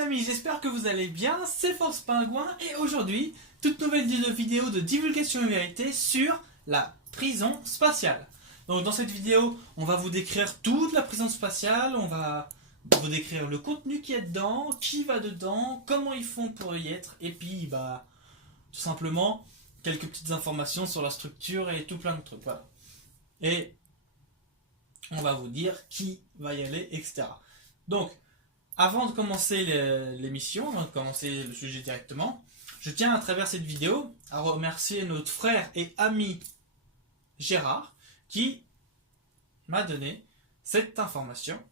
amis, j'espère que vous allez bien, c'est Force Pingouin et aujourd'hui, toute nouvelle vidéo de divulgation et vérité sur la prison spatiale. Donc dans cette vidéo, on va vous décrire toute la prison spatiale, on va vous décrire le contenu qui est dedans, qui va dedans, comment ils font pour y être, et puis tout simplement quelques petites informations sur la structure et tout plein de trucs, voilà. Et on va vous dire qui va y aller, etc. Donc, avant de commencer l'émission, avant de commencer le sujet directement, je tiens à travers cette vidéo à remercier notre frère et ami Gérard qui m'a donné cette information.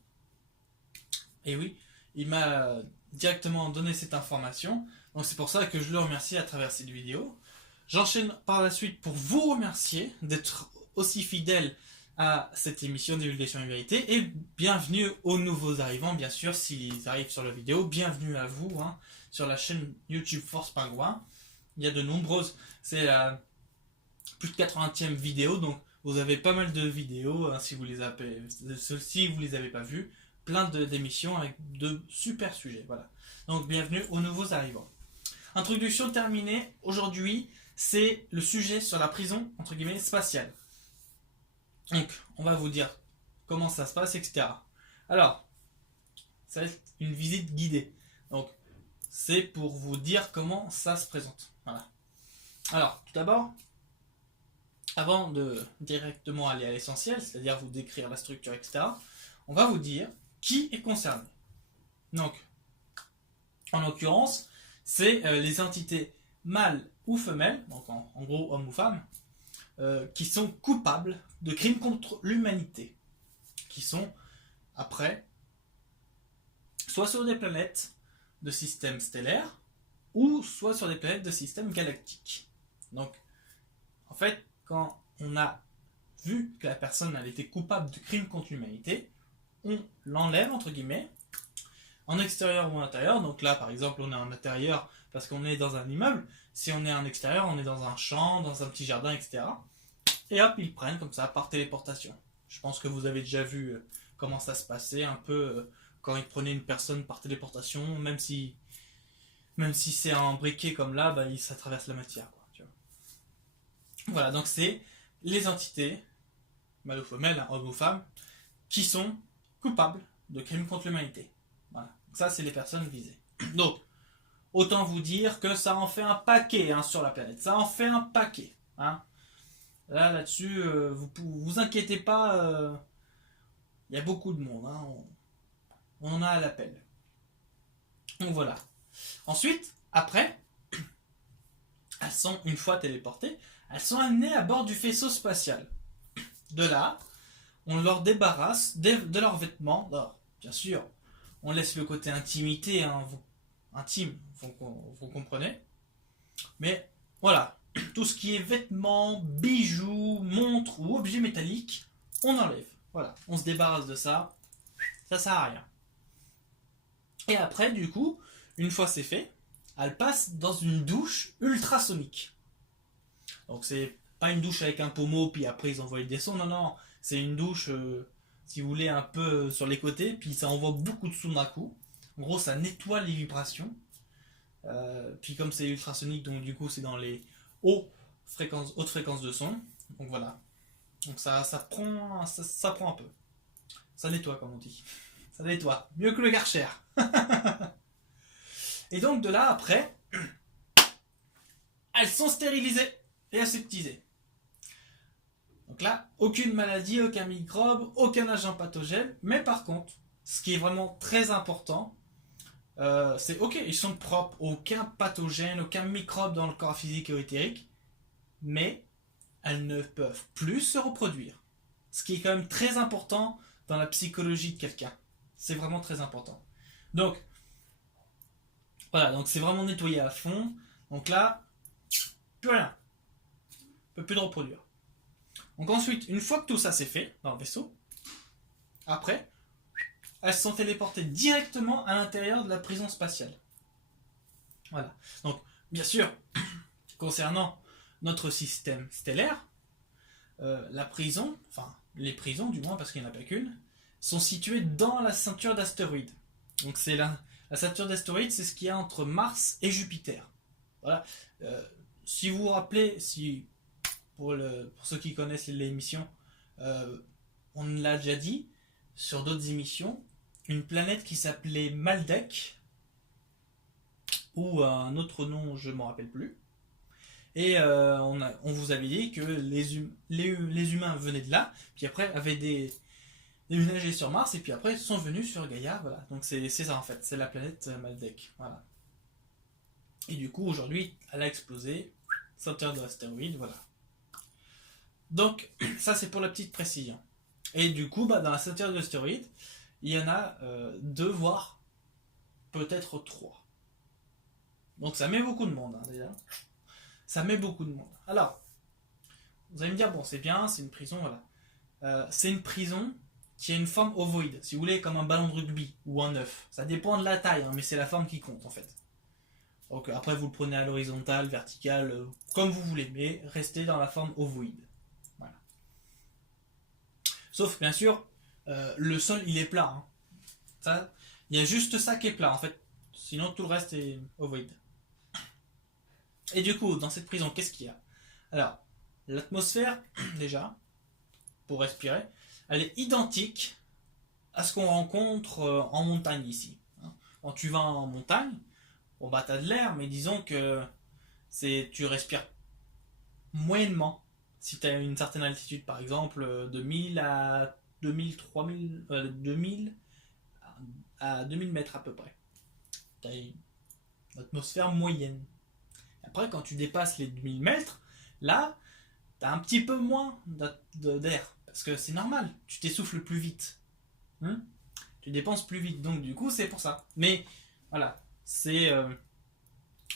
Et oui, il m'a directement donné cette information, donc c'est pour ça que je le remercie à travers cette vidéo. J'enchaîne par la suite pour vous remercier d'être aussi fidèle à cette émission Divulgation et Vérité et bienvenue aux nouveaux arrivants, bien sûr, s'ils arrivent sur la vidéo, bienvenue à vous sur la chaîne YouTube Force Pingouin. Il y a de nombreuses, c'est la plus de 80e vidéo, donc vous avez pas mal de vidéos, si vous les avez pas vues, plein d'émissions avec de super sujets, voilà. Donc bienvenue aux nouveaux arrivants. Introduction terminée, aujourd'hui c'est le sujet sur la prison, entre guillemets, spatiale. Donc, on va vous dire comment ça se passe, etc. Alors, ça va être une visite guidée. Donc, c'est pour vous dire comment ça se présente. Voilà. Alors, tout d'abord, avant de directement aller à l'essentiel, c'est-à-dire vous décrire la structure, etc., on va vous dire qui est concerné. Donc, en l'occurrence, c'est les entités mâles ou femelles, donc en gros hommes ou femmes, qui sont coupables de crimes contre l'humanité, qui sont après soit sur des planètes de systèmes stellaires ou soit sur des planètes de systèmes galactiques. Donc en fait, quand on a vu que la personne elle était coupable de crimes contre l'humanité, on l'enlève entre guillemets en extérieur ou en intérieur. Donc là par exemple on est en intérieur parce qu'on est dans un immeuble, si on est en extérieur on est dans un champ, dans un petit jardin, etc. Et hop, ils prennent comme ça par téléportation. Je pense que vous avez déjà vu comment ça se passait un peu quand ils prenaient une personne par téléportation, même si c'est un briquet comme là, ça traverse la matière, quoi, tu vois. Voilà, donc c'est les entités, mâles ou femelles, hommes ou femmes, qui sont coupables de crimes contre l'humanité. Voilà, donc ça c'est les personnes visées. Donc, autant vous dire que ça en fait un paquet sur la planète, ça en fait un paquet, Là-dessus, vous inquiétez pas, il y a beaucoup de monde, on en a à l'appel. Donc voilà. Ensuite, après, elles sont, une fois téléportées, elles sont amenées à bord du vaisseau spatial. De là, on leur débarrasse de leurs vêtements. Alors, bien sûr, on laisse le côté intimité, intime, vous comprenez. Mais voilà. Tout ce qui est vêtements, bijoux, montres ou objets métalliques, on enlève. Voilà, on se débarrasse de ça. Ça sert à rien. Et après, du coup, une fois c'est fait, elle passe dans une douche ultrasonique. Donc c'est pas une douche avec un pommeau, puis après ils envoient des sons. Non, non, c'est une douche, si vous voulez, un peu sur les côtés, puis ça envoie beaucoup de sons d'un coup. En gros, ça nettoie les vibrations. Puis comme c'est ultrasonique, donc du coup c'est dans les haute fréquence de son, donc voilà, donc ça prend un peu, ça nettoie comme on dit, ça nettoie, mieux que le Karcher. Et donc de là après, elles sont stérilisées et aseptisées. Donc là, aucune maladie, aucun microbe, aucun agent pathogène, mais par contre, ce qui est vraiment très important, c'est ok, ils sont propres, aucun pathogène, aucun microbe dans le corps physique et éthérique, mais elles ne peuvent plus se reproduire. Ce qui est quand même très important dans la psychologie de quelqu'un. C'est vraiment très important. Donc, voilà, donc c'est vraiment nettoyé à fond. Donc là, plus rien. On ne peut plus de reproduire. Donc ensuite, une fois que tout ça c'est fait dans le vaisseau, après, elles sont téléportées directement à l'intérieur de la prison spatiale. Voilà. Donc, bien sûr, concernant notre système stellaire, la prison, enfin, les prisons du moins, parce qu'il n'y en a pas qu'une, sont situées dans la ceinture d'astéroïdes. Donc c'est La ceinture d'astéroïdes, c'est ce qu'il y a entre Mars et Jupiter. Voilà. Si vous vous rappelez, pour ceux qui connaissent l'émission, on l'a déjà dit sur d'autres émissions, une planète qui s'appelait Maldek, ou un autre nom, je ne m'en rappelle plus. Et on vous avait dit que les humains venaient de là, puis après avaient déménagé sur Mars, et puis après sont venus sur Gaïa. Voilà. Donc c'est ça en fait, c'est la planète Maldek. Voilà. Et du coup, aujourd'hui, elle a explosé, ceinture de l'astéroïde, voilà. Donc, ça c'est pour la petite précision. Et du coup, dans la ceinture de l'astéroïde, il y en a 2, voire peut-être 3. Donc ça met beaucoup de monde, hein, déjà. Ça met beaucoup de monde. Alors, vous allez me dire, bon, c'est bien, c'est une prison, voilà. C'est une prison qui a une forme ovoïde, si vous voulez, comme un ballon de rugby ou un œuf. Ça dépend de la taille, hein, mais c'est la forme qui compte, en fait. Donc après, vous le prenez à l'horizontale, verticale, comme vous voulez, mais restez dans la forme ovoïde. Voilà. Sauf, bien sûr, le sol, il est plat. Hein. Ça, il y a juste ça qui est plat, en fait. Sinon, tout le reste est ovoïde. Et du coup, dans cette prison, qu'est-ce qu'il y a? Alors, l'atmosphère, déjà, pour respirer, elle est identique à ce qu'on rencontre en montagne ici. Quand tu vas en montagne, bon bah t'as de l'air, mais disons que tu respires moyennement. Si tu as une certaine altitude, par exemple, de 1000 à 2000, 3000, 2000 à 2000 mètres à peu près. Tu as une atmosphère moyenne. Après, quand tu dépasses les 2000 mètres, là, tu as un petit peu moins d'air. Parce que c'est normal, tu t'essouffles plus vite. Tu dépenses plus vite. Donc, du coup, c'est pour ça. Mais, voilà, c'est,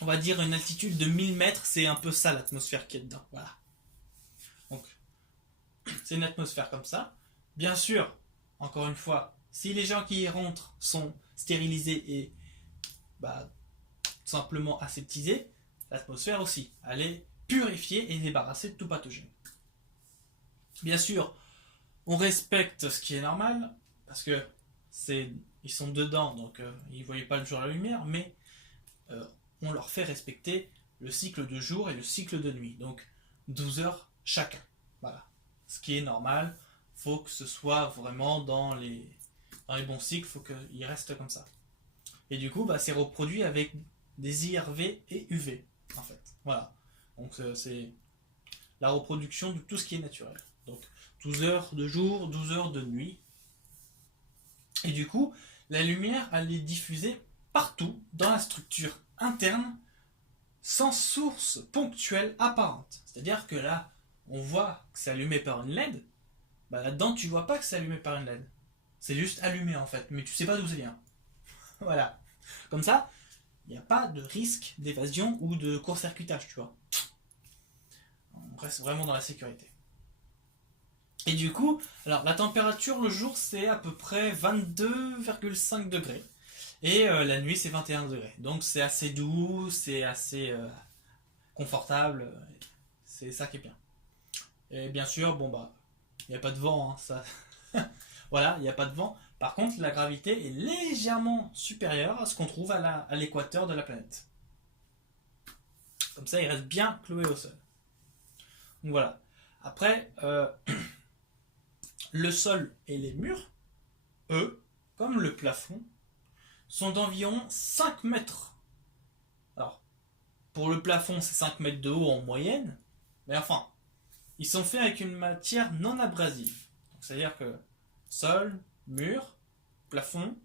on va dire, une altitude de 1000 mètres, c'est un peu ça l'atmosphère qui est dedans. Voilà. Donc, c'est une atmosphère comme ça. Bien sûr, encore une fois, si les gens qui y rentrent sont stérilisés et simplement aseptisés, l'atmosphère aussi, elle est purifiée et débarrassée de tout pathogène. Bien sûr, on respecte ce qui est normal, parce que ils sont dedans, donc ils ne voyaient pas le jour à la lumière, mais on leur fait respecter le cycle de jour et le cycle de nuit, donc 12 heures chacun. Voilà. Ce qui est normal, faut que ce soit vraiment dans les bons cycles, faut qu'il reste comme ça. Et du coup, c'est reproduit avec des IRV et UV, en fait. Voilà. Donc c'est la reproduction de tout ce qui est naturel. Donc 12 heures de jour, 12 heures de nuit. Et du coup, la lumière, elle est diffusée partout dans la structure interne, sans source ponctuelle apparente. C'est-à-dire que là, on voit que c'est allumé par une LED, là-dedans, tu vois pas que c'est allumé par une LED. C'est juste allumé, en fait, mais tu sais pas d'où ça vient. Voilà. Comme ça, il n'y a pas de risque d'évasion ou de court-circuitage, tu vois. On reste vraiment dans la sécurité. Et du coup, alors la température le jour c'est à peu près 22,5 degrés. Et la nuit c'est 21 degrés. Donc c'est assez doux, c'est assez confortable. C'est ça qui est bien. Et bien sûr, il n'y a pas de vent, hein, ça. Voilà, il n'y a pas de vent. Par contre, la gravité est légèrement supérieure à ce qu'on trouve à l'équateur de la planète. Comme ça, il reste bien cloué au sol. Donc voilà. Après, le sol et les murs, eux, comme le plafond, sont d'environ 5 mètres. Alors, pour le plafond, c'est 5 mètres de haut en moyenne, mais enfin, ils sont faits avec une matière non abrasive. C'est-à-dire que sol, mur, plafond,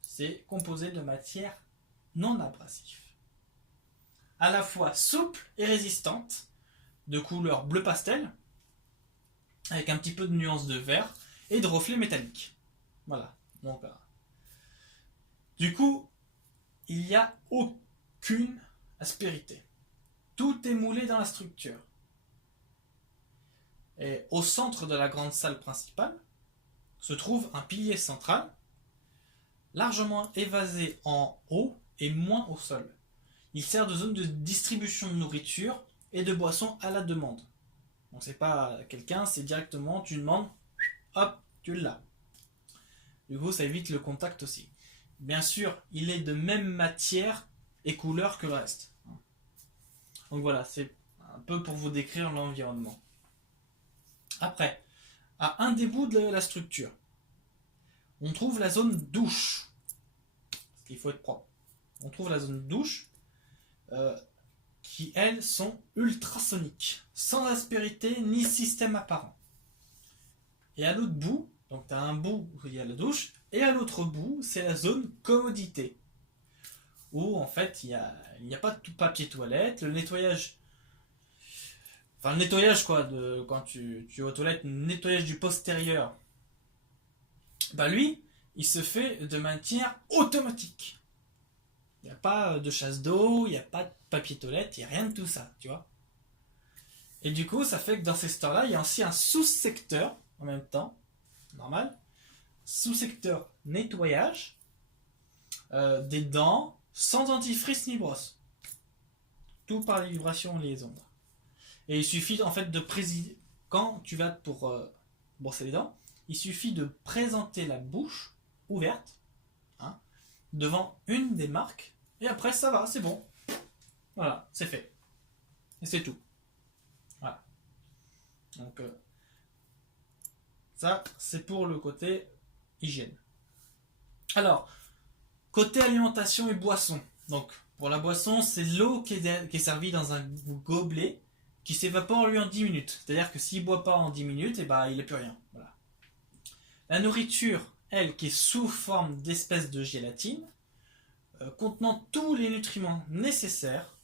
c'est composé de matière non abrasive. À la fois souple et résistante, de couleur bleu pastel, avec un petit peu de nuance de vert et de reflets métalliques. Voilà. Donc, du coup, il n'y a aucune aspérité. Tout est moulé dans la structure. Et au centre de la grande salle principale se trouve un pilier central, largement évasé en haut et moins au sol. Il sert de zone de distribution de nourriture et de boissons à la demande. Donc c'est pas quelqu'un, c'est directement, tu demandes, hop, tu l'as. Du coup, ça évite le contact aussi. bien sûr, il est de même matière et couleur que le reste. Donc voilà, c'est un peu pour vous décrire l'environnement. Après, à un des bouts de la structure, on trouve la zone douche. Parce qu'il faut être propre. On trouve la zone douche qui, elles, sont ultrasoniques, sans aspérité ni système apparent. Et à l'autre bout, donc tu as un bout où il y a la douche, et à l'autre bout, c'est la zone commodité, où en fait il n'y a pas de papier toilette, le nettoyage, enfin le nettoyage quoi, quand tu es aux toilettes, le nettoyage du postérieur, bah lui, il se fait de manière automatique. Il n'y a pas de chasse d'eau, il n'y a pas de papier toilette, il n'y a rien de tout ça, tu vois. Et du coup, ça fait que dans ces stores-là, il y a aussi un sous-secteur, en même temps, normal, sous-secteur nettoyage, des dents, sans dentifrice ni brosse. Tout par les vibrations et les ondes. Et il suffit en fait de préciser, quand tu vas pour brosser les dents, il suffit de présenter la bouche ouverte, hein, devant une des marques, et après ça va, c'est bon. Voilà, c'est fait. Et c'est tout. Voilà. Donc ça, c'est pour le côté hygiène. Alors, côté alimentation et boisson. Donc, pour la boisson, c'est l'eau qui est servie dans un gobelet qui s'évapore lui en 10 minutes. C'est-à-dire que s'il ne boit pas en 10 minutes, et ben, il n'est plus rien. Voilà. La nourriture, elle, qui est sous forme d'espèces de gélatine, contenant tous les nutriments nécessaires,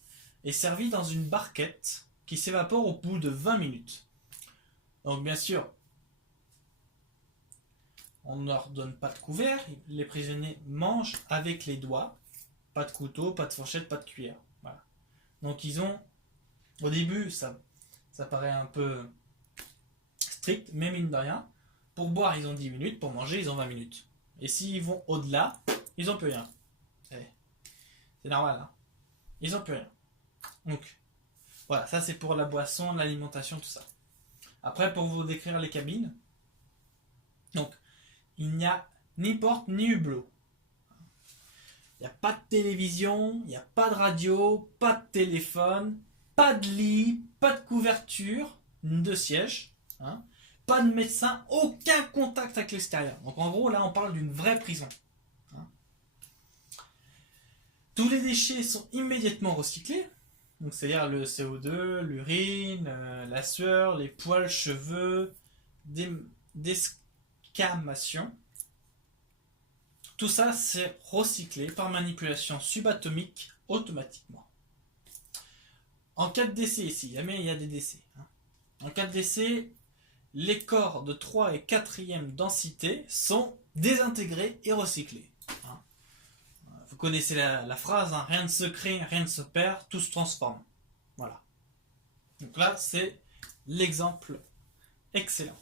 est servie dans une barquette qui s'évapore au bout de 20 minutes. Donc, bien sûr, on ne leur donne pas de couvert, les prisonniers mangent avec les doigts, pas de couteau, pas de fourchette, pas de cuillère. Voilà. Donc ils ont, au début ça paraît un peu strict, mais mine de rien, pour boire ils ont 10 minutes, pour manger ils ont 20 minutes. Et s'ils vont au-delà, ils n'ont plus rien. C'est normal, hein. Ils n'ont plus rien. Donc voilà, ça c'est pour la boisson, l'alimentation, tout ça. Après pour vous décrire les cabines, donc il n'y a ni porte ni hublot. Il n'y a pas de télévision, il n'y a pas de radio, pas de téléphone, pas de lit, pas de couverture, de siège, hein, pas de médecin, aucun contact avec l'extérieur. Donc en gros, là, on parle d'une vraie prison. Hein. Tous les déchets sont immédiatement recyclés, donc c'est-à-dire le CO2, l'urine, la sueur, les poils, cheveux, desquamations. Tout ça, c'est recyclé par manipulation subatomique automatiquement. En cas de décès, ici, jamais il y a des décès. Hein. En cas de décès, les corps de 3 et 4e densité sont désintégrés et recyclés. Hein. Vous connaissez la phrase, hein, rien ne se crée, rien ne se perd, tout se transforme. Voilà. Donc là, c'est l'exemple excellent.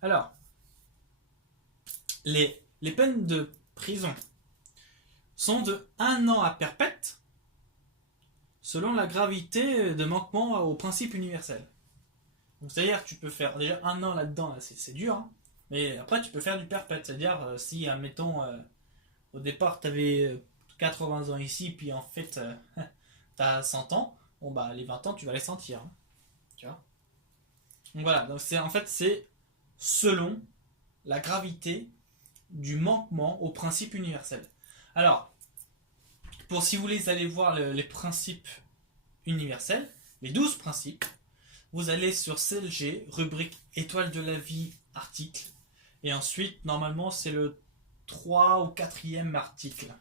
Alors, les peines de prison sont de 1 an à perpète selon la gravité de manquement au principe universel. Donc c'est-à-dire que tu peux faire déjà 1 an là-dedans, là, c'est dur, hein, mais après tu peux faire du perpète. C'est-à-dire si, admettons, au départ tu avais 80 ans ici, puis en fait tu as 100 ans, bon bah les 20 ans tu vas les sentir. Hein, tu vois. Donc voilà, donc en fait c'est selon la gravité du manquement au principe universel. Alors, pour si vous voulez aller voir les principes universels, les 12 principes, vous allez sur CLG, rubrique étoile de la vie, article, et ensuite, normalement, c'est le 3 ou 4e article.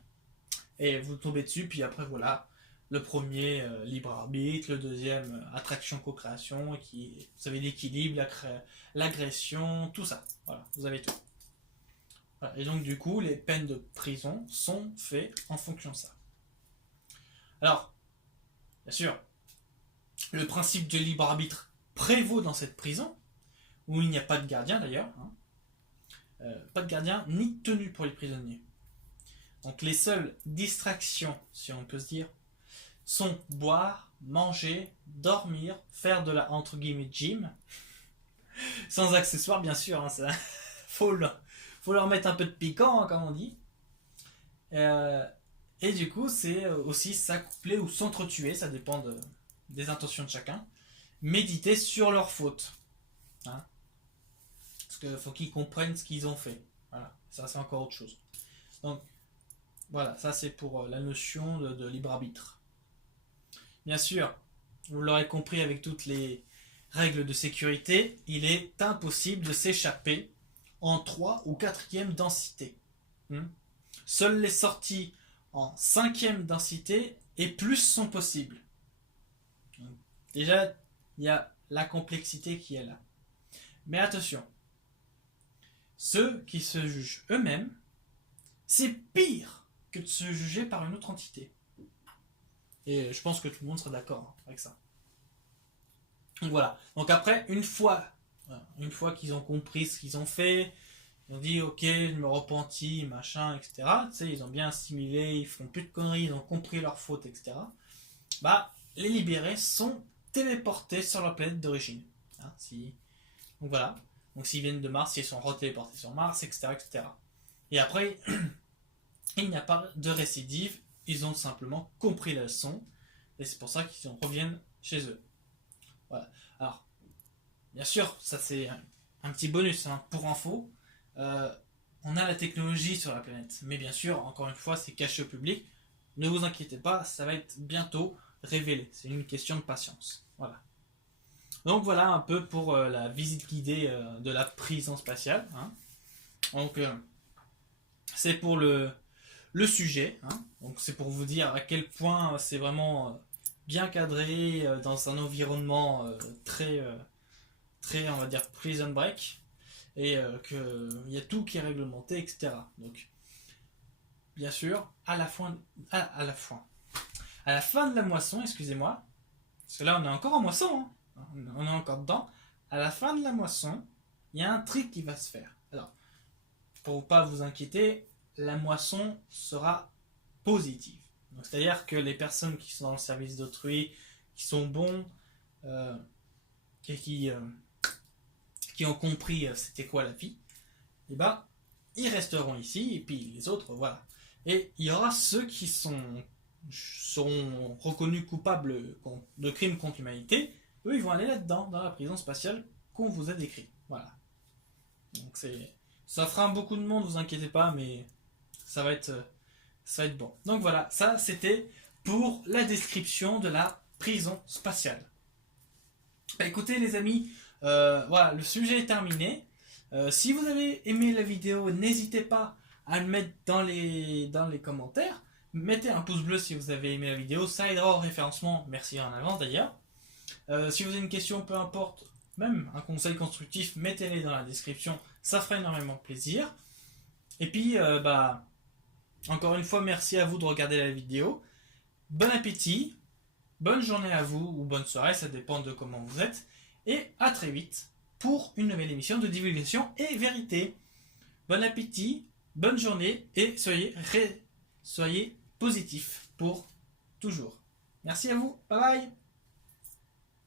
Et vous tombez dessus, puis après, voilà, le premier, libre arbitre, le deuxième, attraction, co-création, vous avez l'équilibre, l'agression, tout ça. Voilà, vous avez tout. Voilà. Et donc, du coup, les peines de prison sont faites en fonction de ça. Alors, bien sûr, le principe de libre arbitre prévaut dans cette prison, où il n'y a pas de gardien d'ailleurs, hein. Pas de gardien ni de tenue pour les prisonniers. Donc les seules distractions, si on peut se dire, sont boire, manger, dormir, faire de la entre guillemets gym, sans accessoires bien sûr, hein, ça, faut leur mettre un peu de piquant, hein, comme on dit. Euh, et du coup, c'est aussi s'accoupler ou s'entretuer, ça dépend des intentions de chacun. Méditer sur leurs fautes. Hein. Parce qu'il faut qu'ils comprennent ce qu'ils ont fait. Voilà, ça c'est encore autre chose. Donc voilà, ça c'est pour la notion de libre arbitre. Bien sûr, vous l'aurez compris avec toutes les règles de sécurité, il est impossible de s'échapper en 3 ou 4e densité. Seules les sorties en 5e densité et plus sont possibles. Déjà, il y a la complexité qui est là. Mais attention, ceux qui se jugent eux-mêmes, c'est pire que de se juger par une autre entité. Et je pense que tout le monde sera d'accord avec ça. Donc voilà. Donc après, une fois qu'ils ont compris ce qu'ils ont fait, ils ont dit ok, je me repentis, machin, etc. Tu sais, ils ont bien assimilé, ils font plus de conneries, ils ont compris leurs fautes, etc. Bah, les libérés sont téléportés sur leur planète d'origine. Hein, donc voilà. Donc s'ils viennent de Mars, ils sont retéléportés sur Mars, etc., etc. Et après, il n'y a pas de récidive. Ils ont simplement compris la leçon. Et c'est pour ça qu'ils reviennent chez eux. Voilà. Alors, bien sûr, ça c'est un petit bonus. Hein. Pour info, on a la technologie sur la planète. Mais bien sûr, encore une fois, c'est caché au public. Ne vous inquiétez pas, ça va être bientôt révélé. C'est une question de patience. Voilà. Donc voilà un peu pour la visite guidée de la prison spatiale. Hein. Donc c'est pour le sujet. Hein. Donc c'est pour vous dire à quel point c'est vraiment bien cadré dans un environnement très, on va dire, prison break. Et qu'il y a tout qui est réglementé, etc. Donc, bien sûr, à la fin de la moisson, excusez-moi, parce que là on est encore en moisson, hein, on est encore dedans, à la fin de la moisson, il y a un truc qui va se faire. Alors, pour pas vous inquiéter, la moisson sera positive. C'est-à-dire que les personnes qui sont dans le service d'autrui, qui sont bons, et qui ont compris c'était quoi la vie, et ben ils resteront ici, et puis les autres, voilà. Et il y aura ceux qui seront reconnus coupables de crimes contre l'humanité, eux ils vont aller là-dedans, dans la prison spatiale qu'on vous a décrit. Voilà. Donc ça fera beaucoup de monde, vous inquiétez pas, mais ça va être bon. Donc voilà, ça c'était pour la description de la prison spatiale. Bah, écoutez les amis, voilà, le sujet est terminé. Si vous avez aimé la vidéo, n'hésitez pas à le mettre dans les commentaires. Mettez un pouce bleu si vous avez aimé la vidéo, ça aidera au référencement, merci en avance d'ailleurs. Si vous avez une question, peu importe, même un conseil constructif, mettez-les dans la description, ça fera énormément plaisir. Et puis, encore une fois, merci à vous de regarder la vidéo. Bon appétit, bonne journée à vous, ou bonne soirée, ça dépend de comment vous êtes. Et à très vite pour une nouvelle émission de divulgation et vérité. Bon appétit, bonne journée et soyez positifs pour toujours. Merci à vous, bye bye.